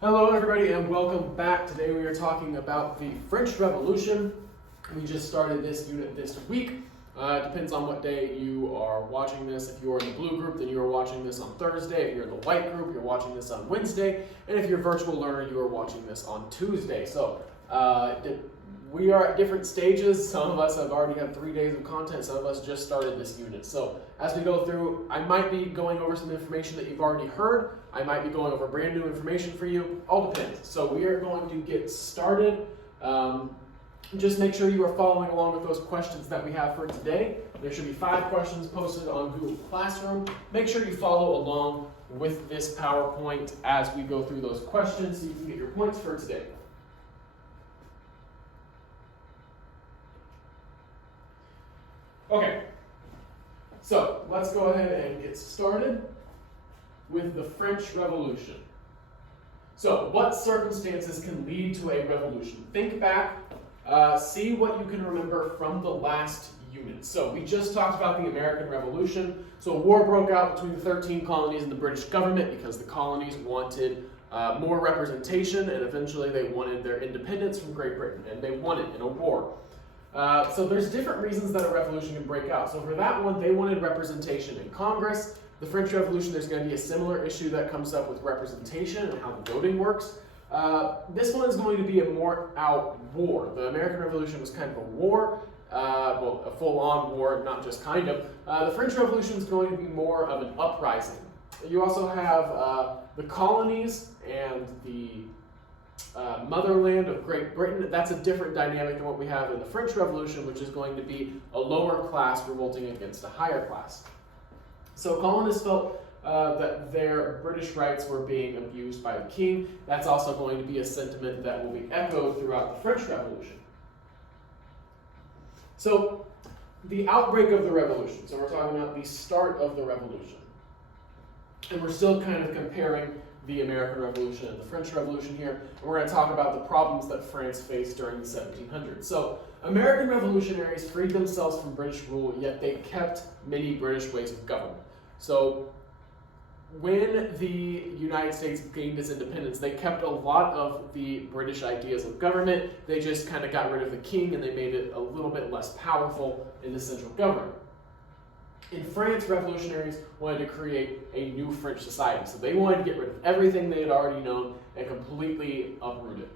Hello everybody and welcome back. Today we are talking about the French Revolution. We just started this unit this week. It depends on what day you are watching this. If you're in the blue group, then you are watching this on Thursday. If you're in the white group, you're watching this on Wednesday. And if you're a virtual learner, you are watching this on Tuesday. So we are at different stages. Some of us have already had 3 days of content. Some of us just started this unit. So as we go through, I might be going over some information that you've already heard. I might be going over brand new information for you. All depends. So we are going to get started. Just make sure you are following along with those questions that we have for today. There should be 5 questions posted on Google Classroom. Make sure you follow along with this PowerPoint as we go through those questions so you can get your points for today. Okay, so let's go ahead and get started with the French Revolution. So, what circumstances can lead to a revolution? Think back, see what you can remember from the last unit. So, we just talked about the American Revolution. So, a war broke out between the 13 colonies and the British government because the colonies wanted more representation, and eventually they wanted their independence from Great Britain, and they won it in a war. So there's different reasons that a revolution can break out. So for that one, they wanted representation in Congress. The French Revolution, there's going to be a similar issue that comes up with representation and how the voting works. This one is going to be a more out war. The American Revolution was kind of a war, well, a full-on war, not just kind of. The French Revolution is going to be more of an uprising. You also have the colonies and the motherland of Great Britain. That's a different dynamic than what we have in the French Revolution, which is going to be a lower class revolting against a higher class. So colonists felt that their British rights were being abused by the king. That's also going to be a sentiment that will be echoed throughout the French Revolution. So the outbreak of the revolution. So we're talking about the start of the revolution. And we're still kind of comparing the American Revolution and the French Revolution here, and we're going to talk about the problems that France faced during the 1700s. So, American revolutionaries freed themselves from British rule, yet they kept many British ways of government. So, when the United States gained its independence, they kept a lot of the British ideas of government. They just kind of got rid of the king, and they made it a little bit less powerful in the central government. In France, revolutionaries wanted to create a new French society. So they wanted to get rid of everything they had already known and completely uproot it.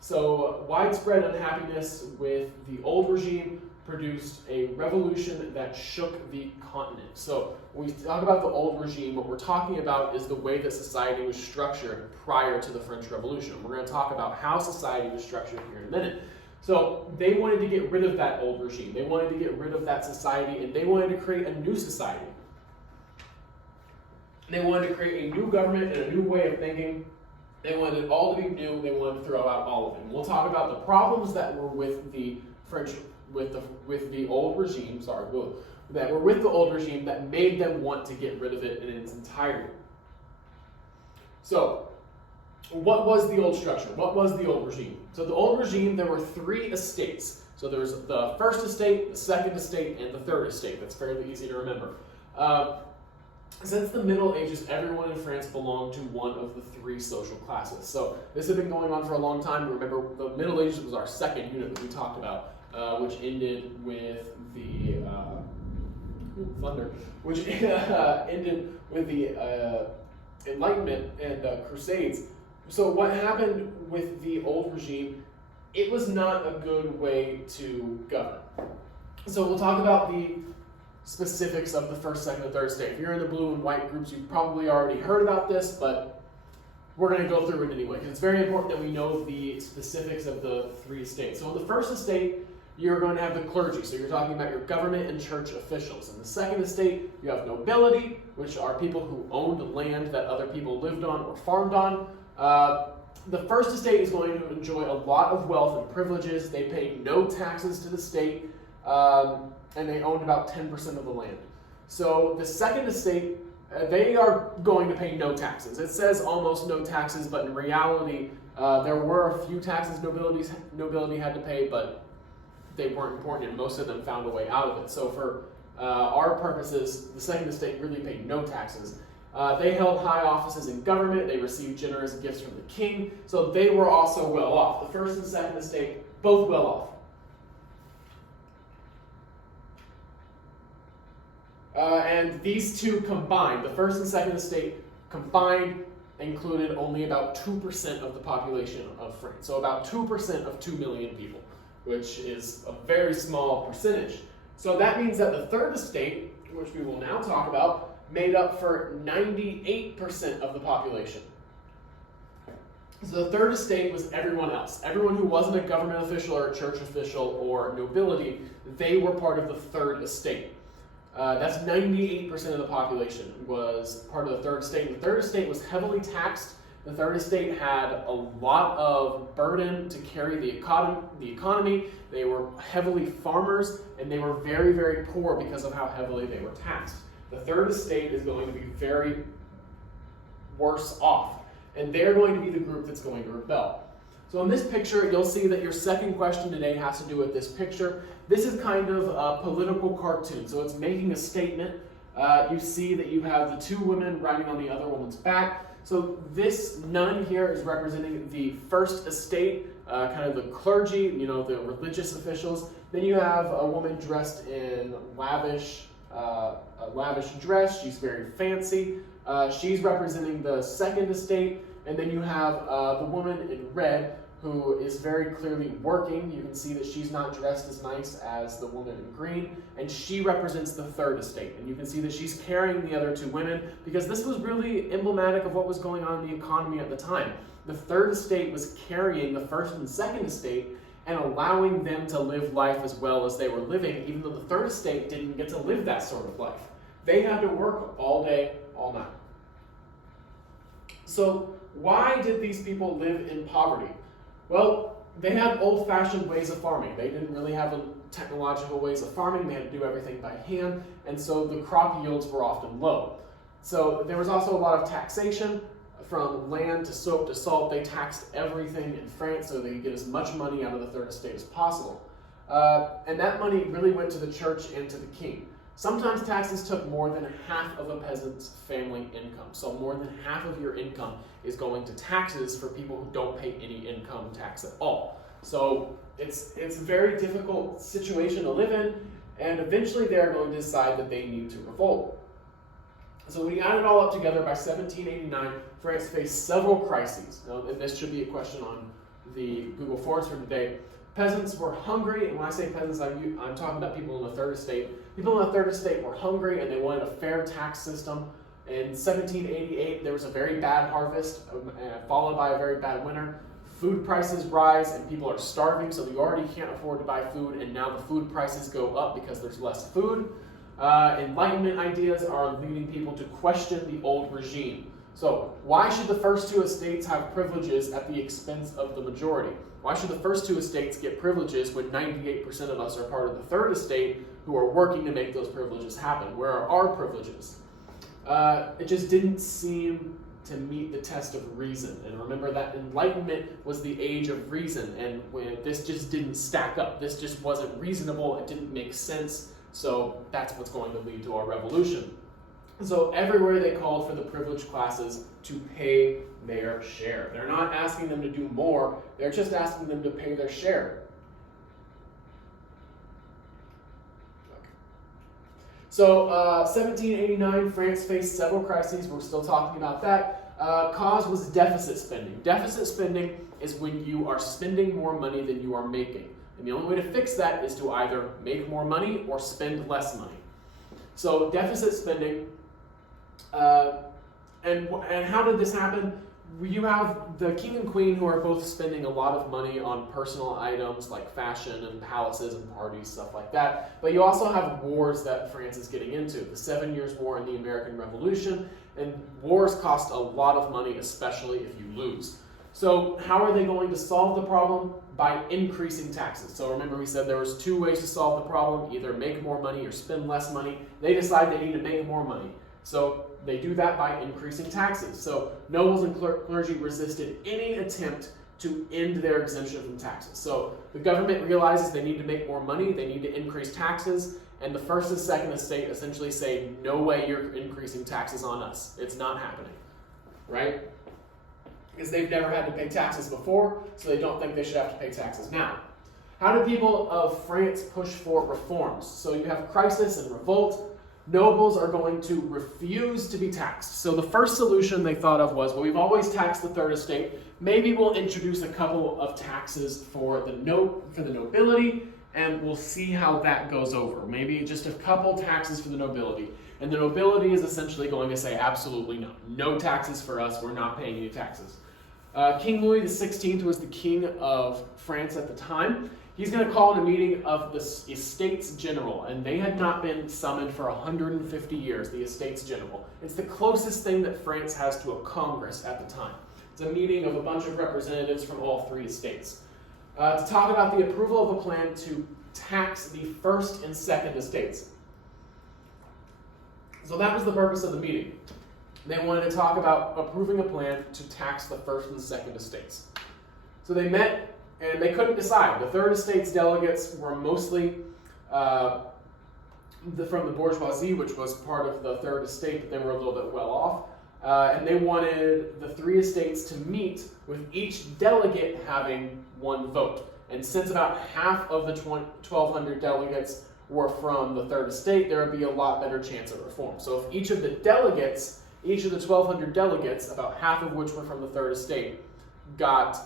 So widespread unhappiness with the old regime produced a revolution that shook the continent. So when we talk about the old regime, what we're talking about is the way that society was structured prior to the French Revolution. We're going to talk about how society was structured here in a minute. So they wanted to get rid of that old regime. They wanted to get rid of that society, and they wanted to create a new society. They wanted to create a new government and a new way of thinking. They wanted it all to be new. They wanted to throw out all of it. And we'll talk about the problems that were with the French, with the old regime. That were with the old regime that made them want to get rid of it in its entirety. So, what was the old structure? What was the old regime? So the old regime, there were 3 estates. So there's the first estate, the second estate, and the third estate. That's fairly easy to remember. Since the Middle Ages, everyone in France belonged to one of the 3 social classes. So this had been going on for a long time. Remember, the Middle Ages was our second unit that we talked about, which ended with the Enlightenment and Crusades. So what happened with the old regime, it was not a good way to govern. So we'll talk about the specifics of the first, second, and third estate. If you're in the blue and white groups, you've probably already heard about this, but we're going to go through it anyway, because it's very important that we know the specifics of the 3 estates. So in the first estate, you're going to have the clergy. So you're talking about your government and church officials. In the second estate, you have nobility, which are people who owned land that other people lived on or farmed on. The first estate is going to enjoy a lot of wealth and privileges. They paid no taxes to the state, and they owned about 10% of the land. So the second estate, they are going to pay no taxes. It says almost no taxes, but in reality, there were a few taxes nobility had to pay, but they weren't important, and most of them found a way out of it. So for our purposes, the second estate really paid no taxes. They held high offices in government. They received generous gifts from the king. So they were also well off. The first and second estate, both well off. And these two combined, the first and second estate combined, included only about 2% of the population of France. So about 2% of 2 million people, which is a very small percentage. So that means that the third estate, which we will now talk about, made up for 98% of the population. So the third estate was everyone else. Everyone who wasn't a government official or a church official or nobility, they were part of the third estate. That's 98% of the population was part of the third estate. The third estate was heavily taxed. The third estate had a lot of burden to carry the economy. They were heavily farmers, and they were very, very poor because of how heavily they were taxed. The third estate is going to be very worse off, and they're going to be the group that's going to rebel. So in this picture, you'll see that your second question today has to do with this picture. This is kind of a political cartoon, so it's making a statement. You see that you have the two women riding on the other woman's back. So this nun here is representing the first estate, kind of the clergy, the religious officials. Then you have a woman dressed in a lavish dress. She's very fancy. She's representing the second estate. And then you have the woman in red, who is very clearly working. You can see that she's not dressed as nice as the woman in green, and she represents the third estate. And you can see that she's carrying the other two women, because this was really emblematic of what was going on in the economy at the time. The third estate was carrying the first and second estate and allowing them to live life as well as they were living, even though the third estate didn't get to live that sort of life. They had to work all day, all night. So why did these people live in poverty? Well, they had old-fashioned ways of farming. They didn't really have technological ways of farming. They had to do everything by hand, and so the crop yields were often low. So there was also a lot of taxation, from land to soap to salt. They taxed everything in France so they could get as much money out of the third estate as possible. And that money really went to the church and to the king. Sometimes taxes took more than half of a peasant's family income. So more than half of your income is going to taxes for people who don't pay any income tax at all. So it's a very difficult situation to live in, and eventually they're going to decide that they need to revolt. So when you add it all up together, by 1789, France faced several crises. Now, and this should be a question on the Google Forms for today. Peasants were hungry, and when I say peasants, I'm talking about people in the third estate. People in the third estate were hungry, and they wanted a fair tax system. In 1788, there was a very bad harvest, followed by a very bad winter. Food prices rise, and people are starving, so you already can't afford to buy food, and now the food prices go up because there's less food. Enlightenment ideas are leading people to question the old regime. So why should the first two estates have privileges at the expense of the majority? Why should the first two estates get privileges when 98% of us are part of the third estate who are working to make those privileges happen? Where are our privileges? It just didn't seem to meet the test of reason. And remember that Enlightenment was the age of reason, and when this just didn't stack up. This just wasn't reasonable. It didn't make sense. So that's what's going to lead to our revolution. So everywhere they called for the privileged classes to pay their share. They're not asking them to do more, they're just asking them to pay their share. So 1789, France faced several crises. We're still talking about that. Cause was deficit spending. Deficit spending is when you are spending more money than you are making. And the only way to fix that is to either make more money or spend less money. So deficit spending, and how did this happen? You have the king and queen who are both spending a lot of money on personal items like fashion and palaces and parties, stuff like that. But you also have wars that France is getting into. The 7 Years' War and the American Revolution. And wars cost a lot of money, especially if you lose. So how are they going to solve the problem? By increasing taxes. So remember we said there was two ways to solve the problem, either make more money or spend less money. They decide they need to make more money. So they do that by increasing taxes. So nobles and clergy resisted any attempt to end their exemption from taxes. So the government realizes they need to make more money, they need to increase taxes, and the first and second estate essentially say, no way you're increasing taxes on us. It's not happening, right? Because they've never had to pay taxes before, so they don't think they should have to pay taxes now. How do people of France push for reforms? So you have crisis and revolt. Nobles are going to refuse to be taxed. So the first solution they thought of was, well, we've always taxed the third estate. Maybe we'll introduce a couple of taxes for the nobility, and we'll see how that goes over. Maybe just a couple taxes for the nobility. And the nobility is essentially going to say, absolutely no. No taxes for us. We're not paying any taxes. King Louis XVI was the king of France at the time. He's going to call a meeting of the Estates General, and they had not been summoned for 150 years, the Estates General. It's the closest thing that France has to a Congress at the time. It's a meeting of a bunch of representatives from all three estates to talk about the approval of a plan to tax the first and second estates. So that was the purpose of the meeting. They wanted to talk about approving a plan to tax the first and second estates. So they met, and they couldn't decide. The third estate's delegates were mostly from the bourgeoisie, which was part of the third estate, but they were a little bit well off. And they wanted the three estates to meet with each delegate having one vote. And since about half of the 1,200 delegates were from the third estate, there would be a lot better chance of reform. So if each of the 1,200 delegates, about half of which were from the third estate, got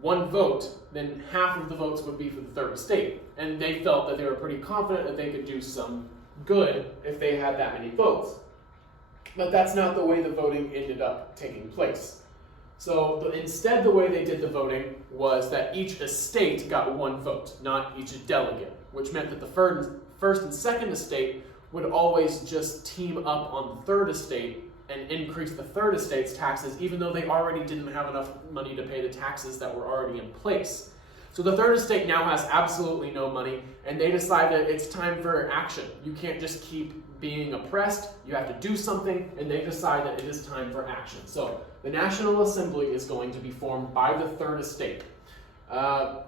one vote, then half of the votes would be for the third estate. And they felt that they were pretty confident that they could do some good if they had that many votes. But that's not the way the voting ended up taking place. So instead, the way they did the voting was that each estate got one vote, not each delegate, which meant that the first and second estate would always just team up on the third estate and increase the third estate's taxes, even though they already didn't have enough money to pay the taxes that were already in place. So the third estate now has absolutely no money, and they decide that it's time for action. You can't just keep being oppressed, you have to do something, and they decide that it is time for action. So the National Assembly is going to be formed by the third estate. The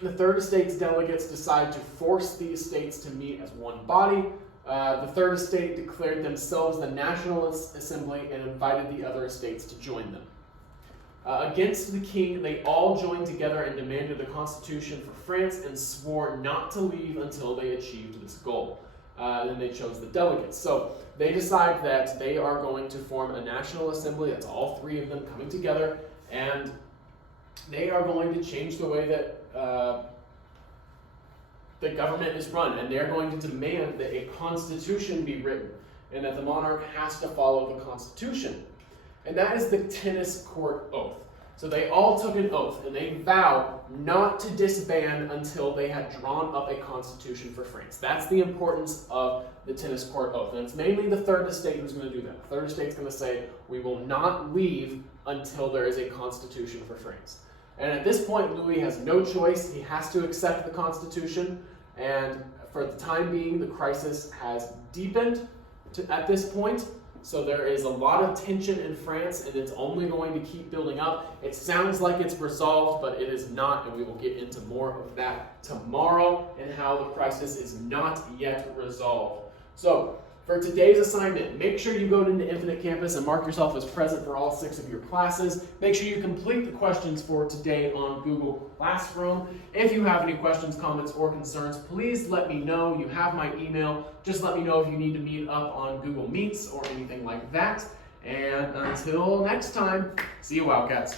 third estate's delegates decide to force the estates to meet as one body. The third estate declared themselves the National Assembly and invited the other estates to join them. Against the king, they all joined together and demanded a constitution for France and swore not to leave until they achieved this goal. Then they chose the delegates. So they decide that they are going to form a National Assembly. That's all three of them coming together, and they are going to change the way that the government is run, and they're going to demand that a constitution be written and that the monarch has to follow the constitution. And that is the tennis court oath. So they all took an oath, and they vowed not to disband until they had drawn up a constitution for France. That's the importance of the tennis court oath. And it's mainly the third estate who's going to do that. The third estate's going to say, we will not leave until there is a constitution for France. And at this point, Louis has no choice. He has to accept the constitution. And for the time being, the crisis has deepened at this point. So there is a lot of tension in France, and it's only going to keep building up. It sounds like it's resolved, but it is not, and we will get into more of that tomorrow and how the crisis is not yet resolved. So for today's assignment, make sure you go into Infinite Campus and mark yourself as present for all 6 of your classes. Make sure you complete the questions for today on Google Classroom. If you have any questions, comments, or concerns, please let me know. You have my email. Just let me know if you need to meet up on Google Meets or anything like that. And until next time, see you, Wildcats.